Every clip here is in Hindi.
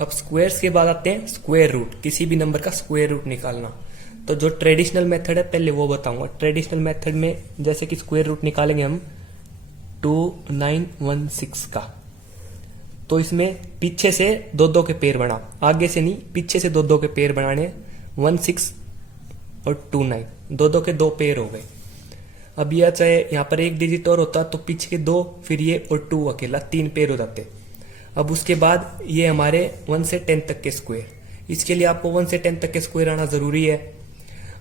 अब स्क्वायर्स के बाद आते हैं स्क्वायर रूट, किसी भी नंबर का स्क्वायर रूट निकालना। तो जो ट्रेडिशनल मेथड है पहले वो बताऊंगा। ट्रेडिशनल मेथड में जैसे कि स्क्वायर रूट निकालेंगे हम 2916 का, तो इसमें पीछे से दो दो के पेयर बना, आगे से नहीं, पीछे से दो दो के पेयर बनाने, 16 और 29, दो दो के दो पेयर हो गए। अब यह चाहे यहाँ पर एक डिजिट और होता तो पीछे के दो, फिर ये और 2 अकेला, 3 पेयर हो जाते। अब उसके बाद ये हमारे 1 से 10 तक के स्क्वायर, इसके लिए आपको 1 से 10 तक के स्क्वायर आना जरूरी है।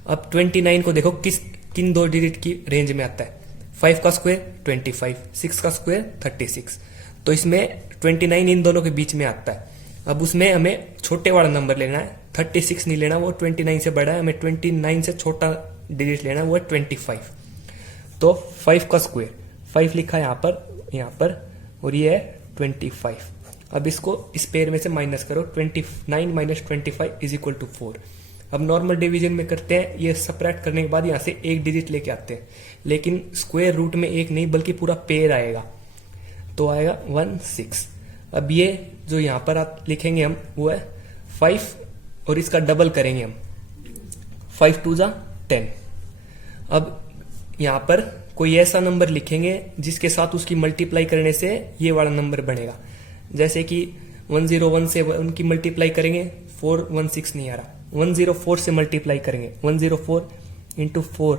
अब 29 को देखो किन दो डिजिट की रेंज में आता है। 5 का स्क्वायर 25, 6 का स्क्वायर 36, तो इसमें 29 इन दोनों के बीच में आता है। अब उसमें हमें छोटे वाला नंबर लेना है, 36 नहीं लेना, वो 29 से बड़ा है, हमें 29 से छोटा डिजिट लेना है, वो है 25। तो 5 का स्क्वायर, 5 लिखा है यहाँ पर, और ये है 25। अब इसको इस पेयर में से माइनस करो, 29 माइनस 25 इज इक्वल टू 4। अब नॉर्मल डिवीजन में करते हैं, ये सेपरेट करने के बाद यहाँ से एक डिजिट लेके आते हैं, लेकिन स्क्वायर रूट में एक नहीं बल्कि पूरा पेयर आएगा, तो आएगा 16। अब ये जो यहाँ पर आप लिखेंगे हम, वो है 5 और इसका डबल करेंगे हम, 5 2 जा 10। अब यहाँ पर कोई ऐसा नंबर लिखेंगे जिसके साथ उसकी मल्टीप्लाई करने से ये वाला नंबर बनेगा। जैसे कि 101 से उनकी मल्टीप्लाई करेंगे, 416 नहीं आ रहा, 104 से मल्टीप्लाई करेंगे, 104 इंटू 4,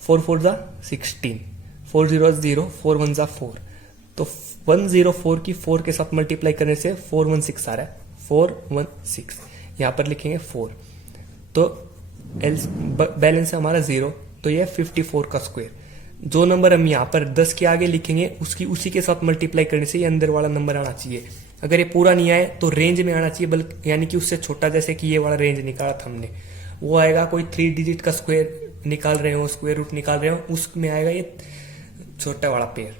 4 4 जा 16, 4 0 0, 4 1 जा 4, तो 104 की 4 के साथ मल्टीप्लाई करने से 416 आ रहा है, 416 यहाँ पर लिखेंगे 4, तो बैलेंस है हमारा 0, तो यह 54 का स्क्वायर। जो नंबर हम यहाँ पर 10 के आगे लिखेंगे उसकी उसी के साथ मल्टीप्लाई करने से ये अंदर वाला नंबर आना चाहिए। अगर ये पूरा नहीं आए तो रेंज में आना चाहिए, बल्कि यानी कि उससे छोटा, जैसे कि ये वाला रेंज निकाला था हमने, वो आएगा। कोई 3 डिजिट का स्क्वायर निकाल रहे हो, स्क्वायर रूट निकाल रहे हो, उसमें आएगा ये छोटा वाला पेयर।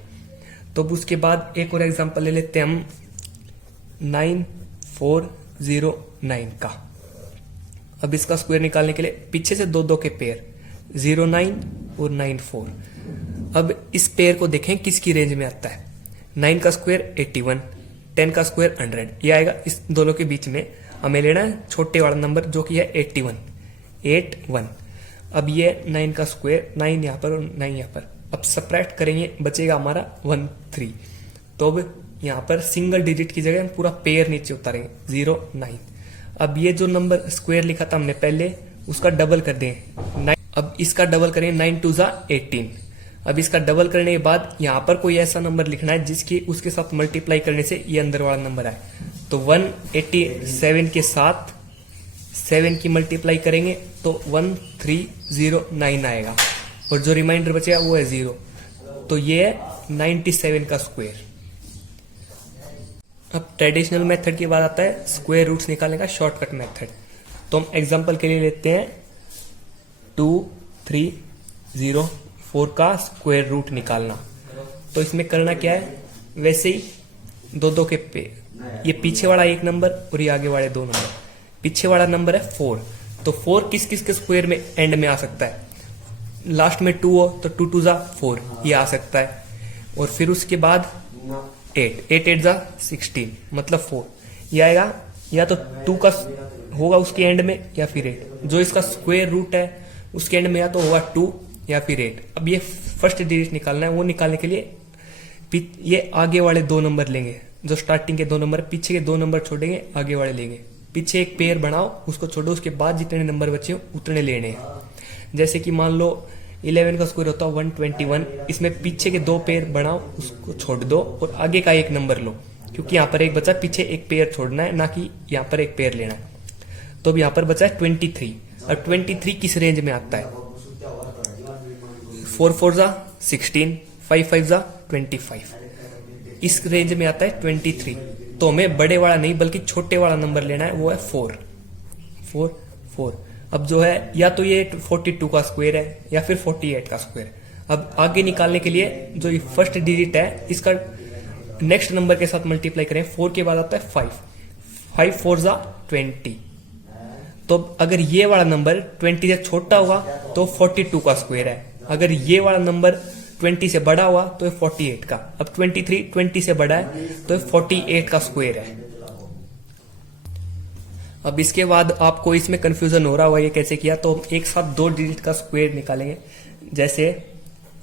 तो उसके बाद एक और एग्जांपल ले लेते हैं हम 9409 का। अब इसका स्क्वायर निकालने के लिए पीछे से दो दो के पेयर, 09 और 94। अब इस पेयर को देखें किसकी रेंज में आता है। 9 का स्क्वायर 81, 10 का स्क्वायर 100, ये आएगा। इस दोनों के बीच में हमें लेना है छोटे वाला नंबर जो कि है 81। अब ये 9 का स्क्वायर, 9 यहाँ पर और 9 यहाँ पर, अब सब्ट्रैक्ट करेंगे, बचेगा हमारा 13। तो अब यहाँ पर सिंगल डिजिट की जगह हम पूरा पेयर नीचे उतारेंगे, 09। अब ये जो नंबर स्क्वायर लिखा था हमने पहले, उसका डबल कर देंगे 9। अब इसका डबल करेंगे, 9 2 जा 18। अब इसका डबल करने के बाद यहाँ पर कोई ऐसा नंबर लिखना है जिसकी उसके साथ मल्टीप्लाई करने से ये अंदर वाला नंबर आए। तो 187 के साथ 7 की मल्टीप्लाई करेंगे तो 1309 आएगा, और जो रिमाइंडर बचेगा वो है 0। तो ये है 97 का स्क्वायर। अब ट्रेडिशनल मेथड के बाद आता है स्क्वायर रूट्स निकालने का शॉर्टकट मेथड। तो हम एग्जांपल के लिए लेते हैं 2304 का स्क्वायर रूट निकालना। तो इसमें करना क्या है, वैसे ही दो दो के पे, ये पीछे वाला एक नंबर और ये आगे वाले 2 नंबर। पीछे वाला नंबर है 4, तो 4 किस किस के स्क्वायर में एंड में आ सकता है। लास्ट में 2 हो तो 2 2 जा 4, ये आ सकता है। और फिर उसके बाद 8 8 जा 16, मतलब 4, ये आएगा। या तो 2 का होगा उसके एंड में या फिर 8, जो इसका स्क्वायर रूट है उसके एंड में या तो होगा 2 या फिर 8। अब ये फर्स्ट डिजिट निकालना है, वो निकालने के लिए ये आगे वाले 2 नंबर लेंगे, जो स्टार्टिंग के 2 नंबर, पीछे के 2 नंबर छोड़ेंगे, आगे वाले लेंगे। पीछे एक पेयर बनाओ, उसको छोड़ो, उसके बाद जितने नंबर बचे उतने लेने हैं। जैसे कि मान लो 11 का स्क्वायर होता है 121, इसमें पीछे के 2 पेयर बनाओ, उसको छोड़ दो और आगे का एक नंबर लो, क्योंकि यहाँ पर एक बचा, पीछे एक पेयर छोड़ना है, ना कि यहाँ पर एक पेयर लेना है। तो अब यहाँ पर बचा है 23। अब 23 किस रेंज में आता है, 4 4 जा 16, 5 5 जा 25, इस रेंज में आता है 23। तो हमें बड़े वाला नहीं बल्कि छोटे वाला नंबर लेना है, वो है 4 4 4। अब जो है या तो ये 42 का स्क्वायर है या फिर 48 का स्क्वायर। अब आगे निकालने के लिए जो ये फर्स्ट डिजिट है, इसका नेक्स्ट नंबर के साथ मल्टीप्लाई करें, 4 के बाद आता है 5, 5 4 जा 20। तो अगर ये वाला नंबर 20 से छोटा होगा तो 42 का स्क्वायर है, अगर ये वाला नंबर 20 से बड़ा हुआ तो 48 का। अब 23 20 से बड़ा है तो 48 का स्क्वायर है। अब इसके बाद आपको इसमें कंफ्यूजन हो रहा होगा ये कैसे किया, तो हम एक साथ 2 डिजिट का स्क्वायर निकालेंगे। जैसे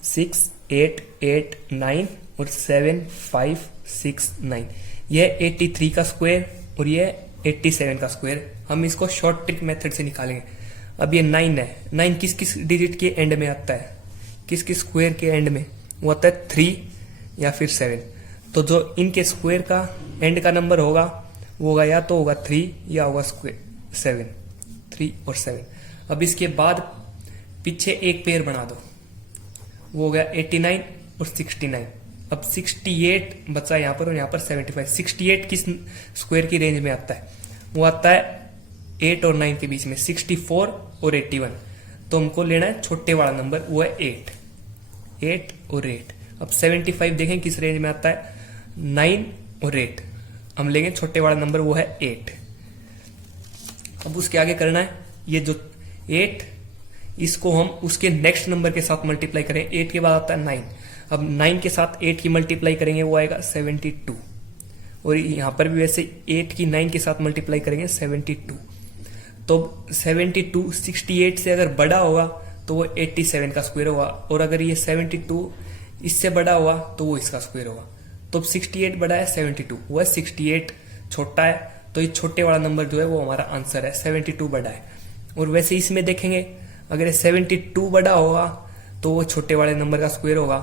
6 8 8 9 और 7 5 6 9, यह 83 का स्क्वायर और यह 87 का स्क्वायर। हम इसको शॉर्ट ट्रिक मेथड से निकालेंगे। अब ये 9 है, 9 किस किस डिजिट के एंड में आता है, किस किस स्क्वायर के एंड में, वो आता है 3 या फिर 7। तो जो इनके स्क्वायर का एंड का नंबर होगा वो होगा या तो होगा 3 या होगा स्क्वायर 7, 3 और 7। अब इसके बाद पीछे एक पेयर बना दो, वो हो गया 89 और 69। अब 68 बचा यहाँ पर और यहाँ पर 75। 68 किस स्क्वायर की रेंज में आता है, वो आता है 8 और 9 के बीच में, 64 और 81। तो हमको लेना है छोटे वाला नंबर, वो है 8 और 8। अब 75 देखें किस रेंज में आता है, 9 और 8। हम लेंगे छोटे वाला नंबर, वो है 8। अब उसके आगे करना है, ये जो 8 इसको हम उसके नेक्स्ट नंबर के साथ मल्टीप्लाई करें। 8 के बाद आता है 9। अब 9 के साथ 8 की मल्टीप्लाई करेंगे, वो आएगा 72। और यहां पर भी वैसे 8 की 9 के साथ मल्टीप्लाई करेंगे 72। तो 72 68 से अगर बड़ा होगा तो वो 87 का स्क्वायर होगा, और अगर ये 72 इससे बड़ा हुआ तो वो इसका स्क्वायर होगा। तो 68 बड़ा है 72, वो है 68 छोटा है, तो ये छोटे वाला नंबर जो है वो हमारा आंसर है, 72 बड़ा है। और वैसे इसमें देखेंगे, अगर 72 बड़ा होगा तो वो छोटे वाले नंबर का स्क्वायर होगा,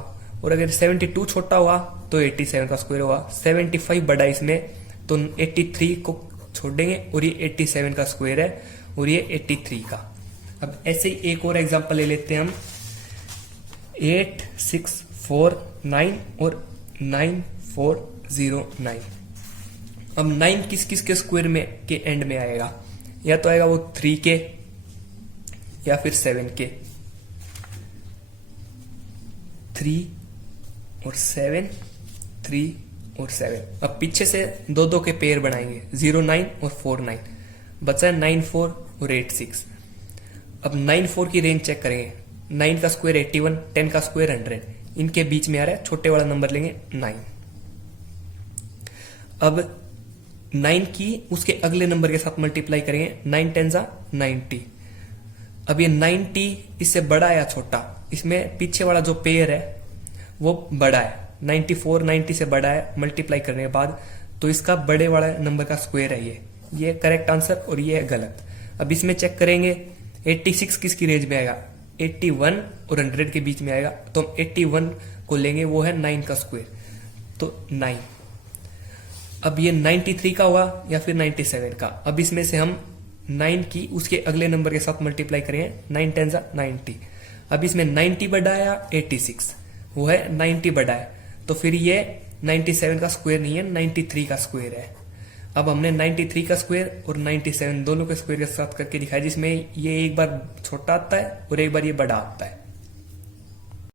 और अगर 72 छोटा होगा तो 87 का स्क्वायर होगा। 75 बड़ा है इसमें, तो 83 को छोड़ देंगे और ये 87 का स्क्वायर है और ये 83 का। अब ऐसे ही एक और एग्जांपल ले लेते हैं हम, 8 6 4 9 और 9 4 0 9। अब 9 किस किस के स्क्वायर में के एंड में आएगा, या तो आएगा वो 3 के या फिर 7 के। 3 और 7, 3 और 7। अब पीछे से 2 के पेयर बनाएंगे, 0 9 और 4 9। बचा है 9 4 और 8 6। अब 9 4 की रेंज चेक करेंगे। 9 का स्क्वायर 81, 10 का स्क्वायर 100, इनके बीच में आ रहा है, छोटे वाला नंबर लेंगे 9। अब 9 की उसके अगले नंबर के साथ मल्टीप्लाई करेंगे, 9 10 जा 90। अब ये 90 इससे बड़ा है या छोटा, इसमें पीछे वाला जो पेयर है वो बड़ा है, 94 90 से बड़ा है, मल्टीप्लाई करने के बाद तो इसका बड़े वाला नंबर का स्क्वायर है ये करेक्ट आंसर और ये है गलत। अब इसमें चेक करेंगे 86 किसकी रेंज में आएगा, 81 और 100 के बीच में आएगा, तो हम 81 को लेंगे, वो है 9 का स्क्वायर, तो 9। अब ये 93 का होगा या फिर 97 का। अब इसमें से हम 9 की उसके अगले नंबर के साथ मल्टीप्लाई करेंगे, 9 10 जा 90। अब इसमें 90 बड़ा है या 86, वो है 90 बड़ा है, तो फिर ये 97 का स्क्वायर नहीं है, 93 का स्क्वायर है। अब हमने 93 का स्क्वायर और 97 दोनों के स्क्वायर के साथ करके दिखाया, जिसमें ये एक बार छोटा आता है और एक बार ये बड़ा आता है।